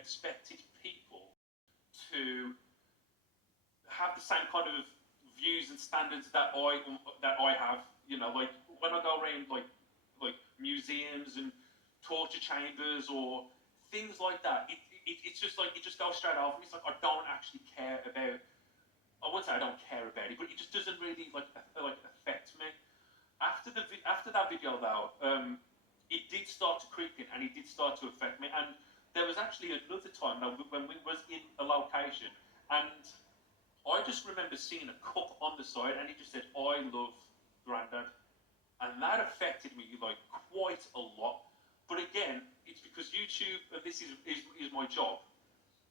expected people to have the same kind of views and standards that I have. You know, like when I go around like museums and torture chambers or things like that, it's just like it just goes straight over me. It's like I don't actually care about. I wouldn't say I don't care about it, but it just doesn't really like affect me. After that video though, it did start to creep in and it did start to affect me. And there was actually another time now when we was in a location and I just remember seeing a cup on the side and it just said, "I love Grandad." And that affected me like quite a lot. But again, it's because YouTube, and this is my job,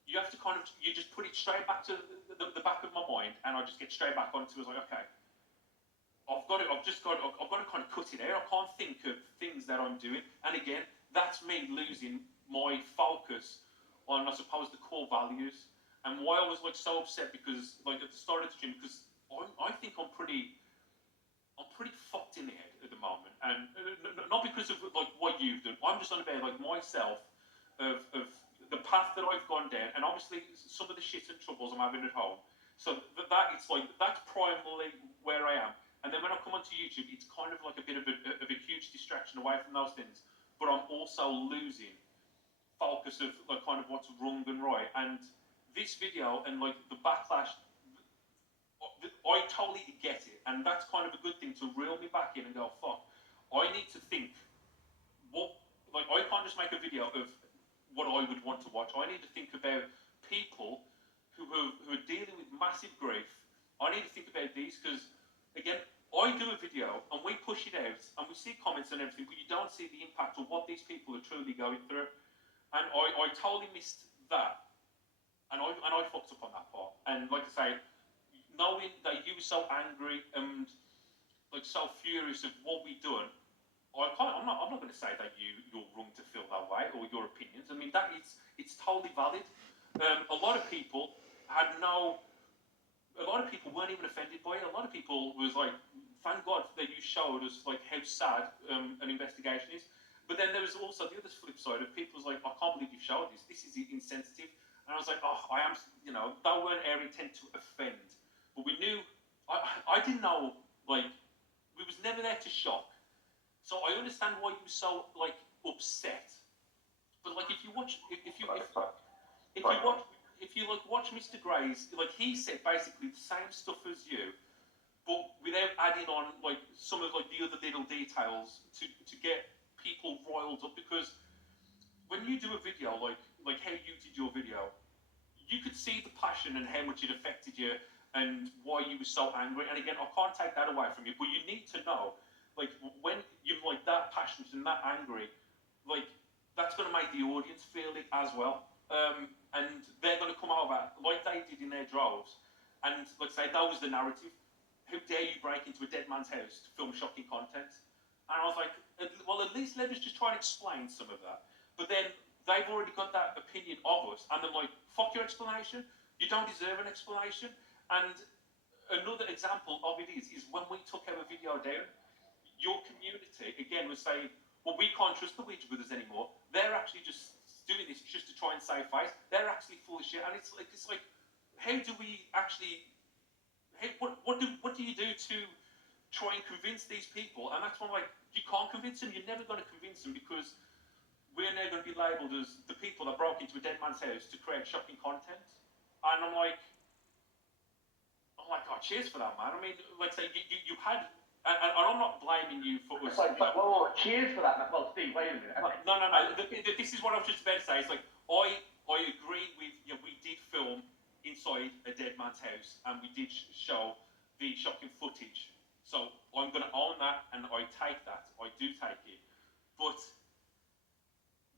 you have to you just put it straight back to the back of my mind and I just get straight back onto it. I was like, okay, I've got to kind of cut it out. I can't think of things that I'm doing. And again, that's me losing my focus on, I suppose, the core values. And why I was like so upset because like at the start of the stream, because I think I'm pretty fucked in the head at the moment, and not because of like what you've done. I'm just on about like myself of the path that I've gone down, and obviously some of the shit and troubles I'm having at home. So that's primarily where I am. And then when I come onto YouTube, it's kind of like a bit of a huge distraction away from those things. But I'm also losing focus of like kind of what's wrong and right. And this video and like the backlash, I totally get it, and that's kind of a good thing to reel me back in and go, fuck, I need to think I can't just make a video of what I would want to watch. I need to think about people who are dealing with massive grief. I need to think about these because, again, I do a video and we push it out and we see comments and everything, but you don't see the impact of what these people are truly going through. And I totally missed that, and I fucked up on that part. And like I say, knowing that you were so angry and like so furious of what we done, I'm not going to say that you're wrong to feel that way or your opinions. I mean it's totally valid. A lot of people weren't even offended by it. A lot of people was like, thank God that you showed us like how sad an investigation is. But then there was also the other flip side of people was like, I can't believe you showed this. This is insensitive. And I was like, oh, I am. You know, they weren't our intent to offend. But we knew, I didn't know, like, we was never there to shock. So I understand why you were so, like, upset. But, like, if you watch Mr. Gray's, like, he said basically the same stuff as you, but without adding on, like, some of, like, the other little details to get people riled up. Because when you do a video, like how you did your video, you could see the passion and how much it affected you and why you were so angry. And again, I can't take that away from you, but you need to know, like, when you're like that passionate and that angry, like, that's going to make the audience feel it as well. And they're going to come over like they did in their droves. And like say, that was the narrative. How dare you break into a dead man's house to film shocking content? And I was like, well, at least let us just try and explain some of that. But then they've already got that opinion of us, and they're like, fuck your explanation. You don't deserve an explanation. And another example of it is when we took our video down, your community, again, was saying, well, we can't trust the Ouija brothers anymore. They're actually just doing this just to try and save face. They're actually full of shit. And it's like, how do we actually, what do you do to try and convince these people? And that's why I'm like, you can't convince them. You're never going to convince them because we're now going to be labelled as the people that broke into a dead man's house to create shocking content. And I'm like, oh, cheers for that, man. I mean, like say, you had, and I'm not blaming you for us. Well, cheers for that, man. Well, Steve, wait a minute. Okay. No. This is what I was just about to say. It's like, I agree with, you know, we did film inside a dead man's house and we did show the shocking footage. So I'm going to own that and I take that. I do take it. But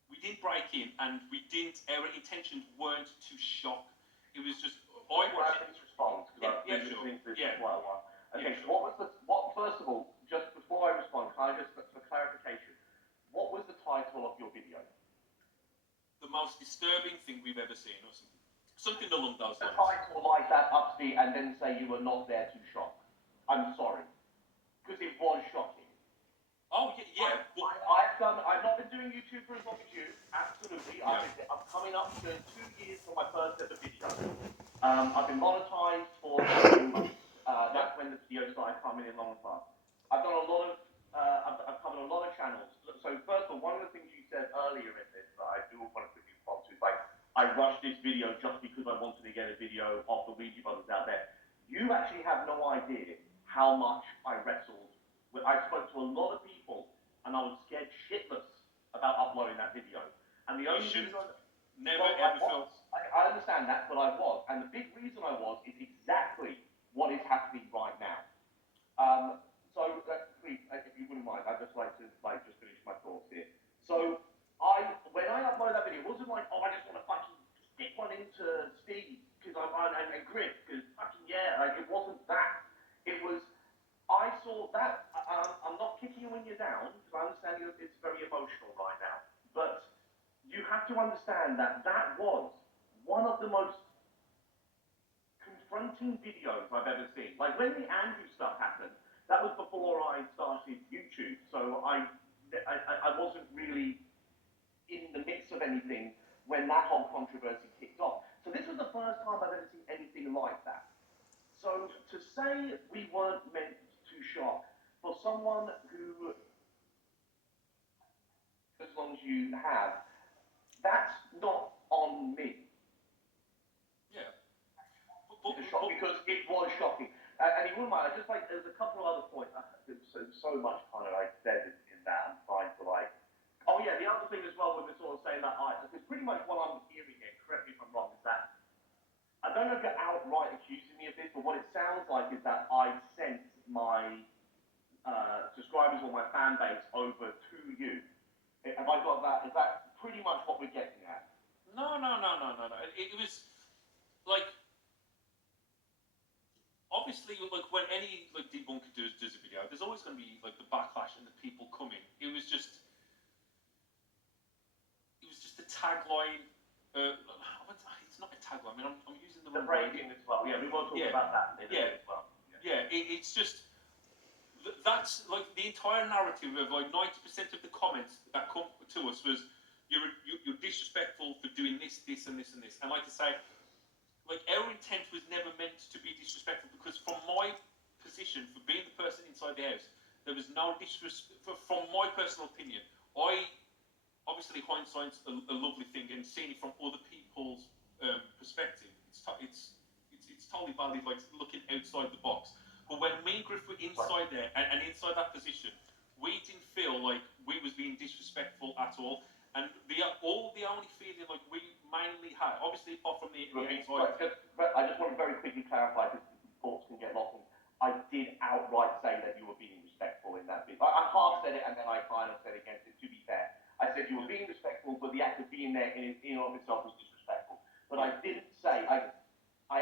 we didn't break in, and our intentions weren't to shock. It was just, I watched it. Respond, because I've been listening to this for quite a while. Okay, so first of all, just before I respond, can I just, for clarification, what was the title of your video? The most disturbing thing we've ever seen, or something along those lines. A title like that, Upsy, and then say you were not there to shock. I'm sorry. Because it was shocking. Oh, yeah. I've not been doing YouTube for as long as you. Absolutely. Yeah. I'm coming coming up to 2 years for my first ever video. I've been monetized for 2 months. That's when the videos started coming in long and fast. I've done a lot of, I've covered a lot of channels. So first of all, one of the things you said earlier in this that I do want to quickly respond to is like, I rushed this video just because I wanted to get a video of the Ouija brothers out there. You actually have no idea how much I wrestled. I spoke to a lot of people and I was scared shitless about uploading that video. And the only reason I understand that, but I was. And the big reason I was is exactly what is happening right now. So please, if you wouldn't mind, I'd just like to just finish my thoughts here. So when I uploaded that video, it wasn't like, oh, I just want to fucking stick one into Steve because and Griff because fucking yeah, like it wasn't that. It was I saw that. I'm not kicking you when you're down because I understand it's very emotional right now, but you have to understand that that was one of the most confronting videos I've ever seen. Like when the Andrew stuff happened, that was before I started YouTube, so I wasn't really in the mix of anything when that whole controversy kicked off. So this was the first time I've ever seen anything like that. So to say we weren't meant to shock for someone who, as long as you have, that's not on me. Yeah. Because it was shocking. And you wouldn't mind, there's a couple of other points. There's so much kind of like said in that. I'm trying to like. Oh yeah, the other thing as well when we're sort of saying that, because pretty much what I'm hearing here, correct me if I'm wrong, is that I don't know if you're outright accusing me of this, but what it sounds like is that I sent my subscribers or my fan base over to you. Have I got that? Is that pretty much what we're getting at? No. It was like. Obviously, like when any like debunker does a video, there's always going to be like the backlash and the people coming. It was just a tagline. It's not a tagline. I mean, I'm using the wrong word. Breaking as well. Yeah, we won't talk about that as well. It's just that's like the entire narrative of like 90% of the comments that come to us was you're disrespectful for doing this, and this, and this. And like I say. Like, our intent was never meant to be disrespectful because from my position, for being the person inside the house, there was no disrespect. From my personal opinion, obviously hindsight's a lovely thing and seeing it from other people's perspective, it's totally valid, like looking outside the box. But when me and Griff were inside there and inside that position, we didn't feel like we was being disrespectful at all. And the only feeling like we mainly had, obviously apart from the I just want to very quickly clarify because thoughts can get lost. I did outright say that you were being respectful in that video. I half said it and then I kind of said against it. To be fair, I said you were being respectful, but the act of being there in and of itself was disrespectful. But I didn't say. I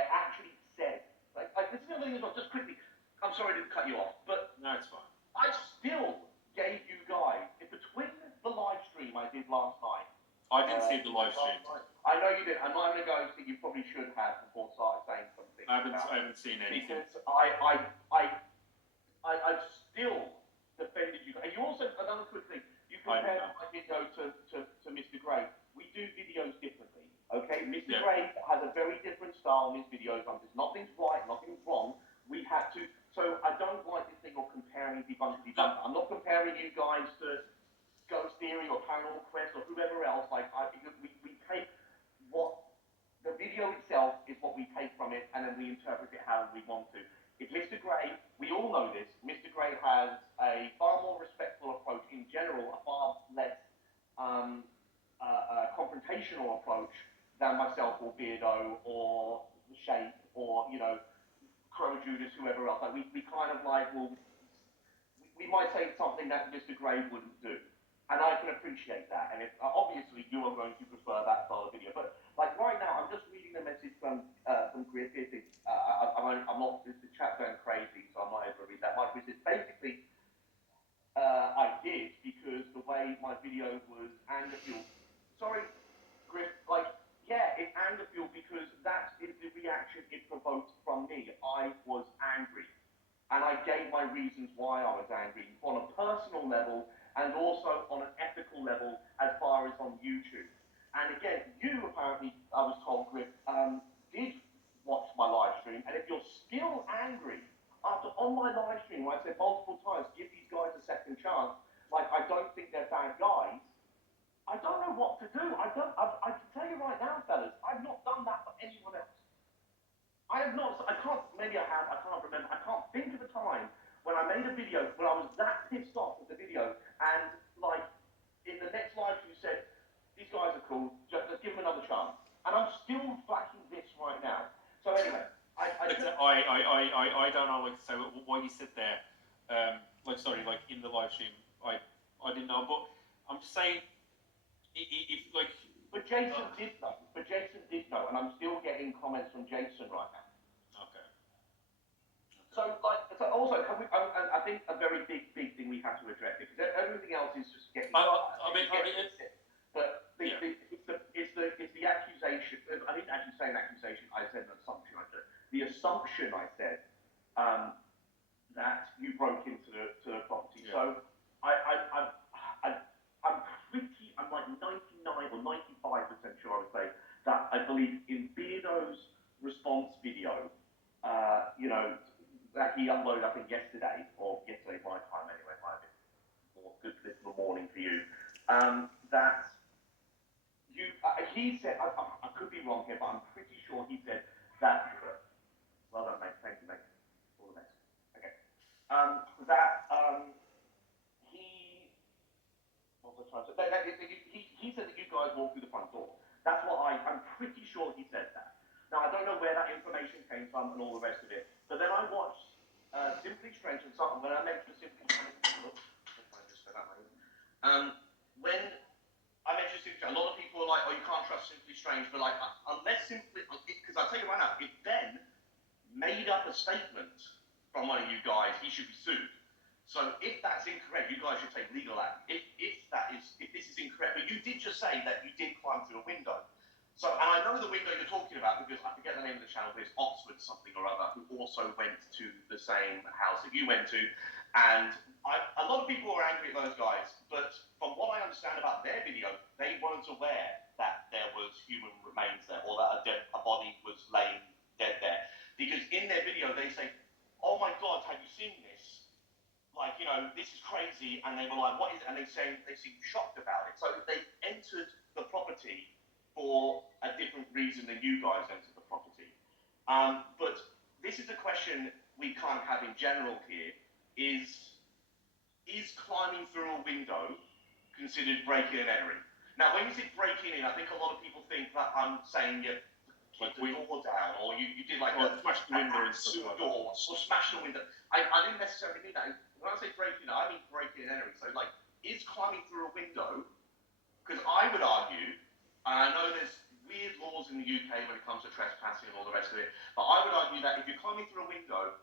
actually said. This is the other thing as well. Just quickly, I'm sorry to cut you off, but no, it's fine. I still gave you guys in between the live stream I did last night. I didn't see the live stream. I know you did. I'm not going to go and say you probably should have before started saying something. I haven't seen anything. Because I still defended you. And you also, another quick thing, you compared my video to Mr. Gray. We do videos differently, okay? Mr. Gray has a very different style in his videos. There's nothing's right, nothing's wrong. We had to, so I don't like this thing of comparing debunker. I'm not comparing you guys to Ghost Theory or Paranormal Quest or whoever else. We take what the video itself is what we take from it, and then we interpret it how we want to. If Mr. Gray, we all know this, Mr. Gray has a far more respectful approach in general, a far less confrontational approach than myself or Beardo or Shape or, Crow Judas, whoever else. We kind of we might say something that Mr. Gray wouldn't do. And I can appreciate that. And obviously you are going to prefer that style of video. But right now, I'm just reading the message from Griff. I'm not, the chat's going crazy, so I'm not able to read that much. Which is basically, I did because the way my video was anger fueled. Sorry, Griff, it's anger fueled because that is the reaction it provoked from me. I was angry. And I gave my reasons why I was angry on a personal level and also on an ethical level as far as on YouTube. And again, you apparently my live stream, where I said multiple times, give these guys a second chance. Like, I don't think they're bad guys. I don't know what to do. I can tell you right now, fellas, I've not done that for anyone else. I have not, I can't, maybe I have, I can't remember, I can't think of a time when I made a video, when I was that pissed off with the video, and like, in the next live you said, these guys are cool, just give them another chance. And I'm still flashing this right now. So anyway, I don't know, like, so what you said there, like, sorry, like, in the live stream, I didn't know, but I'm just saying, if like... But Jason did know. But Jason did know, and I'm still getting comments from Jason right now. Okay. So, like, so also, can we, I think a very big thing we have to address, because everything else is just getting... But it's the accusation. I didn't actually say an accusation. I said an assumption. The assumption I said that you broke into the property. Yeah. So I'm like 99 or 95% sure I would say that I believe in Beardo's response video, you know, that he uploaded I think yesterday my time anyway, might have been more good for the morning for you. That you he said I could be wrong here, but I'm pretty sure he said that. Well done, mate. Thank you, mate. All the best. Okay. He. What was I trying to say? He said that you guys walked through the front door. That's what I'm pretty sure he said that. Now, I don't know where that information came from and all the rest of it. But then I watched Simply Strange and something. When I mentioned Simply Strange, when I mentioned Simply Strange, a lot of people are like, oh, you can't trust Simply Strange. But like, unless Simply, because I'll tell you right now, if Ben made up a statement from one of you guys, he should be sued. So if that's incorrect, you guys should take legal action. If this is incorrect, but you did just say that you did climb through a window. So, and I know the window you're talking about because I forget the name of the channel, but it's Oxford something or other, who also went to the same house that you went to. And a lot of people were angry at those guys, but from what I understand about their video, they weren't aware that there was human remains there, or that a body was laying dead there. Because in their video, they say, oh my God, have you seen this? Like, you know, this is crazy. And they were like, what is it? And they seem shocked about it. So they entered the property for a different reason than you guys entered the property. But this is a question we kind of have in general here, is climbing through a window considered breaking and entering? Now, when you say breaking in, I think a lot of people think that I'm saying you kicked the door down, or you did like smash the window and stuff like door, or smash the window. I didn't necessarily mean that. When I say breaking, I mean breaking and entering. So, like, is climbing through a window? Because I would argue, and I know there's weird laws in the UK when it comes to trespassing and all the rest of it, but I would argue that if you're climbing through a window,